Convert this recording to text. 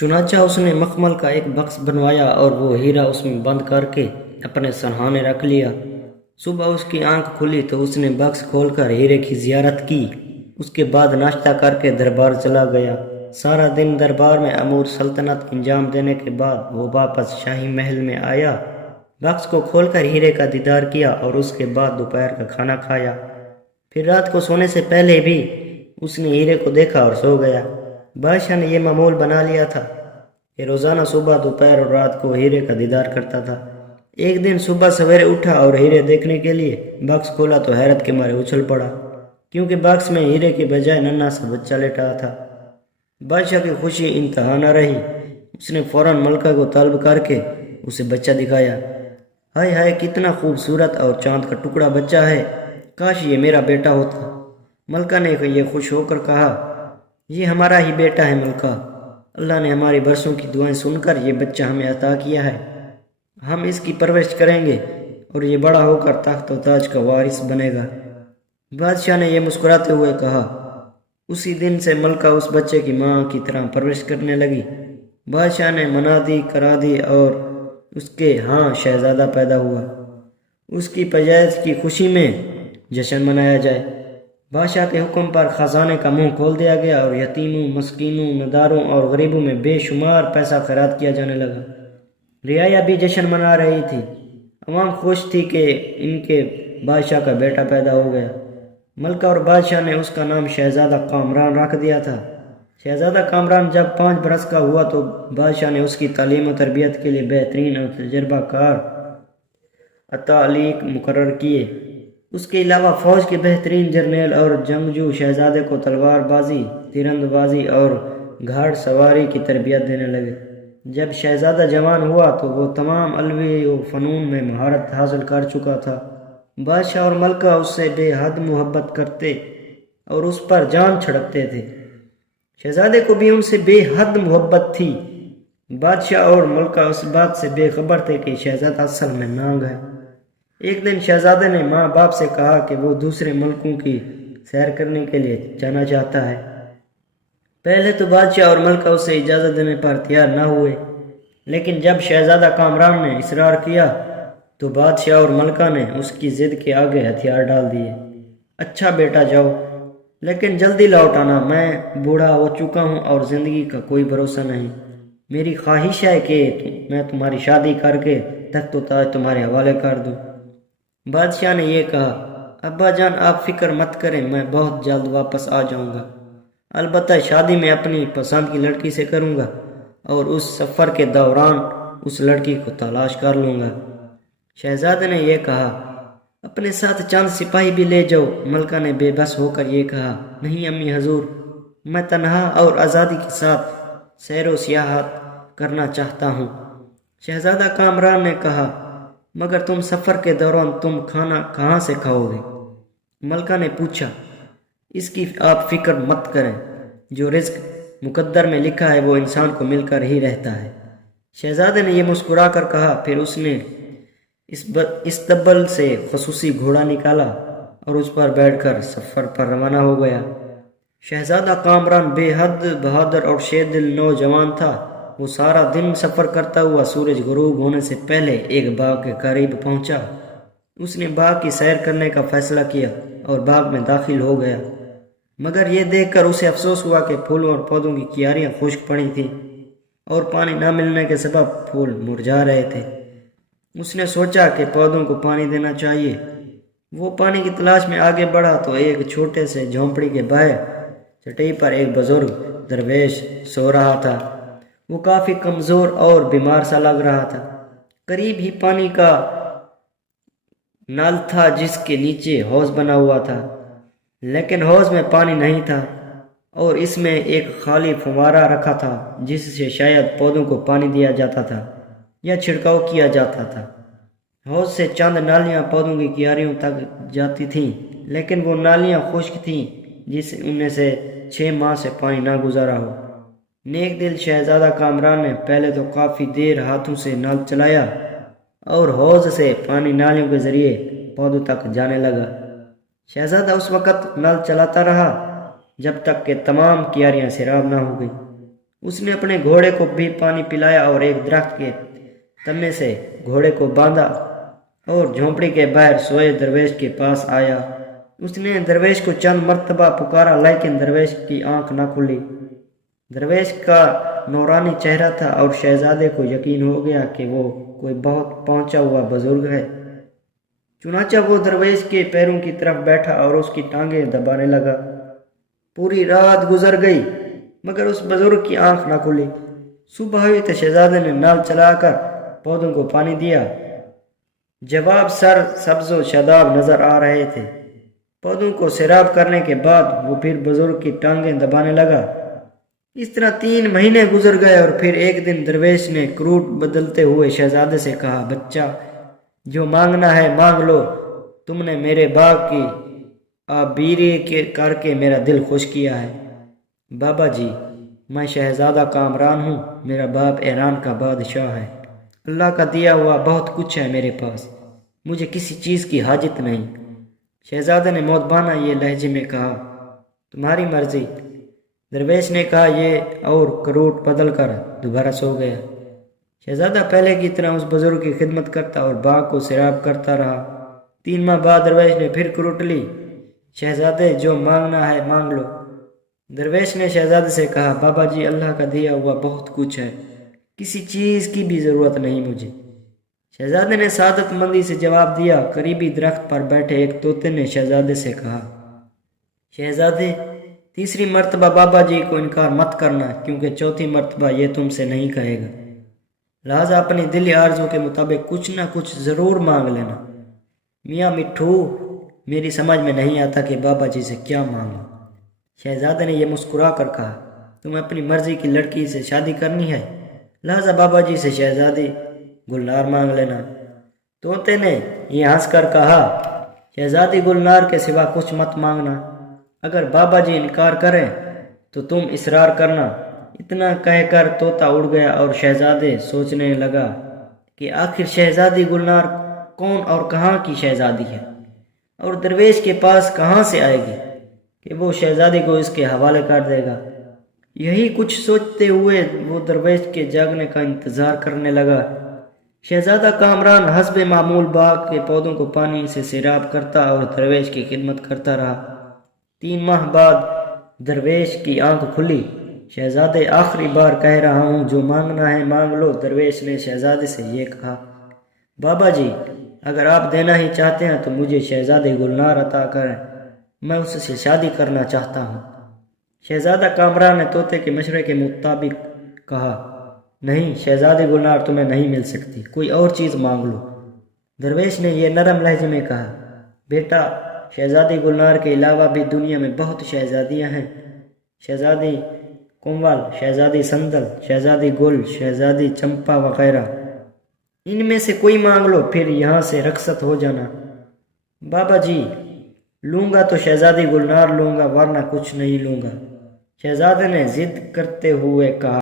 چنانچہ اس نے مخمل کا ایک بکس بنوایا اور وہ ہیرا اس میں بند کر کے اپنے سرہانے رکھ لیا۔ صبح اس کی آنکھ کھلی تو اس نے بکس کھول کر ہیرے کی زیارت کی۔ اس کے بعد ناشتہ کر کے دربار چلا گیا۔ سارا دن دربار میں امور سلطنت انجام دینے کے بعد وہ واپس شاہی محل میں آیا، بکس کو کھول کر ہیرے کا دیدار کیا اور اس کے بعد دوپہر کا کھانا کھایا۔ پھر رات کو سونے سے پہلے بھی اس نے ہیرے کو دیکھا اور سو گیا۔ بادشاہ نے یہ معمول بنا لیا تھا کہ روزانہ صبح، دوپہر اور رات کو ہیرے کا دیدار کرتا تھا۔ ایک دن صبح سویرے اٹھا اور ہیرے دیکھنے کے لیے بکس کھولا تو حیرت کے مارے اچھل پڑا، کیونکہ بکس میں ہیرے کی بجائے ننھا سا بچہ لیٹا تھا۔ بادشاہ کی خوشی انتہا نہ رہی۔ اس نے فوراً ملکہ کو طلب کر کے اسے بچہ دکھایا۔ ہائے ہائے، کتنا خوبصورت اور چاند کا ٹکڑا بچہ ہے، کاش یہ میرا بیٹا ہوتا۔ ملکہ نے یہ خوش ہو کر کہا، یہ ہمارا ہی بیٹا ہے ملکہ، اللہ نے ہماری برسوں کی دعائیں سن کر یہ بچہ ہمیں عطا کیا ہے، ہم اس کی پرورش کریں گے اور یہ بڑا ہو کر تخت و تاج کا وارث بنے گا۔ بادشاہ نے یہ مسکراتے ہوئے کہا۔ اسی دن سے ملکہ اس بچے کی ماں کی طرح پرورش کرنے لگی۔ بادشاہ نے منادی کرا دی اور اس کے ہاں شہزادہ پیدا ہوا۔ اس کی پیدائش کی خوشی میں جشن منایا جائے۔ بادشاہ کے حکم پر خزانے کا منہ کھول دیا گیا اور یتیموں، مسکینوں، نداروں اور غریبوں میں بے شمار پیسہ خیرات کیا جانے لگا۔ رعایا بھی جشن منا رہی تھی۔ عوام خوش تھی کہ ان کے بادشاہ کا بیٹا پیدا ہو گیا۔ ملکہ اور بادشاہ نے اس کا نام شہزادہ کامران رکھ دیا تھا۔ شہزادہ کامران جب 5 برس کا ہوا تو بادشاہ نے اس کی تعلیم و تربیت کے لیے بہترین اور تجربہ کار اتالیق مقرر کیے۔ اس کے علاوہ فوج کے بہترین جرنیل اور جنگجو شہزادے کو تلوار بازی، تیرند بازی اور گھاڑ سواری کی تربیت دینے لگے۔ جب شہزادہ جوان ہوا تو وہ تمام علوی و فنون میں مہارت حاصل کر چکا تھا۔ بادشاہ اور ملکہ اس سے بے حد محبت کرتے اور اس پر جان چھڑکتے تھے۔ شہزادے کو بھی ان سے بے حد محبت تھی۔ بادشاہ اور ملکہ اس بات سے بے خبر تھے کہ شہزادہ اصل میں نانگ ہے۔ ایک دن شہزادے نے ماں باپ سے کہا کہ وہ دوسرے ملکوں کی سیر کرنے کے لیے جانا چاہتا ہے۔ پہلے تو بادشاہ اور ملکہ اسے اجازت دینے پر تیار نہ ہوئے، لیکن جب شہزادہ کامران نے اصرار کیا تو بادشاہ اور ملکہ نے اس کی ضد کے آگے ہتھیار ڈال دیے۔ اچھا بیٹا جاؤ، لیکن جلدی لوٹ آنا، میں بوڑھا ہو چکا ہوں اور زندگی کا کوئی بھروسہ نہیں۔ میری خواہش ہے کہ میں تمہاری شادی کر کے تخت و تاج تمہارے حوالے کر دوں۔ بادشاہ نے یہ کہا، ابا جان آپ فکر مت کریں، میں بہت جلد واپس آ جاؤں گا، البتہ شادی میں اپنی پسند کی لڑکی سے کروں گا اور اس سفر کے دوران اس لڑکی کو تلاش کر لوں گا۔ شہزادے نے یہ کہا، اپنے ساتھ چند سپاہی بھی لے جاؤ۔ ملکہ نے بے بس ہو کر یہ کہا، نہیں امی حضور، میں تنہا اور آزادی کے ساتھ سیر و سیاحت کرنا چاہتا ہوں۔ شہزادہ کامران نے کہا، مگر تم سفر کے دوران تم کھانا کہاں سے کھاؤ گے؟ ملکہ نے پوچھا، اس کی آپ فکر مت کریں، جو رزق مقدر میں لکھا ہے وہ انسان کو مل کر ہی رہتا ہے۔ شہزادے نے یہ مسکرا کر کہا۔ پھر اس نے استبل سے خصوصی گھوڑا نکالا اور اس پر بیٹھ کر سفر پر روانہ ہو گیا۔ شہزادہ کامران بے حد بہادر اور شیر دل نوجوان تھا۔ وہ سارا دن سفر کرتا ہوا سورج غروب ہونے سے پہلے ایک باغ کے قریب پہنچا۔ اس نے باغ کی سیر کرنے کا فیصلہ کیا اور باغ میں داخل ہو گیا، مگر یہ دیکھ کر اسے افسوس ہوا کہ پھولوں اور پودوں کی کیاریاں خشک پڑی تھیں اور پانی نہ ملنے کے سبب پھول مرجھا رہے تھے۔ اس نے سوچا کہ پودوں کو پانی دینا چاہیے۔ وہ پانی کی تلاش میں آگے بڑھا تو ایک چھوٹے سے جھونپڑی کے باہر چٹائی پر ایک بزرگ درویش سو رہا تھا۔ وہ کافی کمزور اور بیمار سا لگ رہا تھا۔ قریب ہی پانی کا نل تھا جس کے نیچے حوض بنا ہوا تھا، لیکن حوض میں پانی نہیں تھا اور اس میں ایک خالی فوارہ رکھا تھا جس سے شاید پودوں کو پانی دیا جاتا تھا یا چھڑکاؤ کیا جاتا تھا۔ حوض سے چند نالیاں پودوں کی کیاریوں تک جاتی تھیں، لیکن وہ نالیاں خشک تھیں جس ان میں سے 6 ماہ سے پانی نہ گزرا ہو۔ نیک دل شہزادہ کامران نے پہلے تو کافی دیر ہاتھوں سے نل چلایا اور حوض سے پانی نالیوں کے ذریعے پودوں تک جانے لگا۔ شہزادہ اس وقت نل چلاتا رہا جب تک کہ تمام کیاریاں سیراب نہ ہو گئی۔ اس نے اپنے گھوڑے کو بھی پانی پلایا اور ایک درخت کے تنے سے گھوڑے کو باندھا اور جھونپڑی کے باہر سوئے درویش کے پاس آیا۔ اس نے درویش کو چند مرتبہ پکارا لیکن درویش کی آنکھ نہ کھلی۔ درویش کا نورانی چہرہ تھا اور شہزادے کو یقین ہو گیا کہ وہ کوئی بہت پہنچا ہوا بزرگ ہے۔ چنانچہ وہ درویش کے پیروں کی طرف بیٹھا اور اس کی ٹانگیں دبانے لگا۔ پوری رات گزر گئی مگر اس بزرگ کی آنکھ نہ کھلی۔ صبح ہوئی تو شہزادے نے نال چلا کر پودوں کو پانی دیا۔ جواب سر سبز و شاداب نظر آ رہے تھے۔ پودوں کو سیراب کرنے کے بعد وہ پھر بزرگ کی ٹانگیں دبانے لگا۔ اس طرح 3 مہینے گزر گئے اور پھر ایک دن درویش نے کروٹ بدلتے ہوئے شہزادے سے کہا، بچہ جو مانگنا ہے مانگ لو، تم نے میرے باغ کی آبیری کر کے میرا دل خوش کیا ہے۔ بابا جی میں شہزادہ کامران ہوں، میرا باپ ایران کا بادشاہ ہے، اللہ کا دیا ہوا بہت کچھ ہے میرے پاس، مجھے کسی چیز کی حاجت نہیں۔ شہزادے نے مودبانہ یہ لہجے میں کہا، تمہاری مرضی۔ درویش نے کہا یہ اور کروٹ بدل کر دوبارہ سو گیا۔ شہزادہ پہلے کی طرح اس بزرگ کی خدمت کرتا اور باغ کو سیراب کرتا رہا۔ 3 ماہ بعد درویش نے پھر کروٹ لی۔ شہزادے جو مانگنا ہے مانگ لو۔ درویش نے شہزادے سے کہا، بابا جی اللہ کا دیا ہوا بہت کچھ ہے، کسی چیز کی بھی ضرورت نہیں مجھے۔ شہزادے نے سعادت مندی سے جواب دیا۔ قریبی درخت پر بیٹھے ایک طوطے نے شہزادے سے کہا، شہزادے تیسری مرتبہ بابا جی کو انکار مت کرنا کیونکہ چوتھی مرتبہ یہ تم سے نہیں کہے گا، لہذا اپنی دلی آرزو کے مطابق کچھ نہ کچھ ضرور مانگ لینا۔ میاں مٹھو میری سمجھ میں نہیں آتا کہ بابا جی سے کیا مانگوں۔ شہزادے نے یہ مسکرا کر کہا، تم اپنی مرضی کی لڑکی سے شادی کرنی ہے، لہذا بابا جی سے شہزادی گلنار مانگ لینا۔ طوطے نے یہ ہنس کر کہا، شہزادی گلنار کے سوا کچھ مت مانگنا، اگر بابا جی انکار کریں تو تم اصرار کرنا۔ اتنا کہہ کر طوطا اڑ گیا اور شہزادے سوچنے لگا کہ آخر شہزادی گلنار کون اور کہاں کی شہزادی ہے اور درویش کے پاس کہاں سے آئے گی کہ وہ شہزادی کو اس کے حوالے کر دے گا۔ یہی کچھ سوچتے ہوئے وہ درویش کے جاگنے کا انتظار کرنے لگا۔ شہزادہ کامران حسب معمول باغ کے پودوں کو پانی سے سیراب کرتا اور درویش کی خدمت کرتا رہا۔ 3 ماہ بعد درویش کی آنکھ کھلی۔ شہزادے آخری بار کہہ رہا ہوں، جو مانگنا ہے مانگ لو۔ درویش نے شہزادے سے یہ کہا، بابا جی اگر آپ دینا ہی چاہتے ہیں تو مجھے شہزادی گلنار عطا کریں، میں اس سے شادی کرنا چاہتا ہوں۔ شہزادہ کامران نے طوطے کے مشورے کے مطابق کہا، نہیں شہزادی گلنار تمہیں نہیں مل سکتی، کوئی اور چیز مانگ لو۔ درویش نے یہ نرم لہجے میں کہا، بیٹا شہزادی گلنار کے علاوہ بھی دنیا میں بہت شہزادیاں ہیں، شہزادی کنول، شہزادی سندل، شہزادی گل، شہزادی چمپا وغیرہ، ان میں سے کوئی مانگ لو پھر یہاں سے رخصت ہو جانا۔ بابا جی لوں گا تو شہزادی گلنار لوں گا ورنہ کچھ نہیں لوں گا، شہزادے نے ضد کرتے ہوئے کہا۔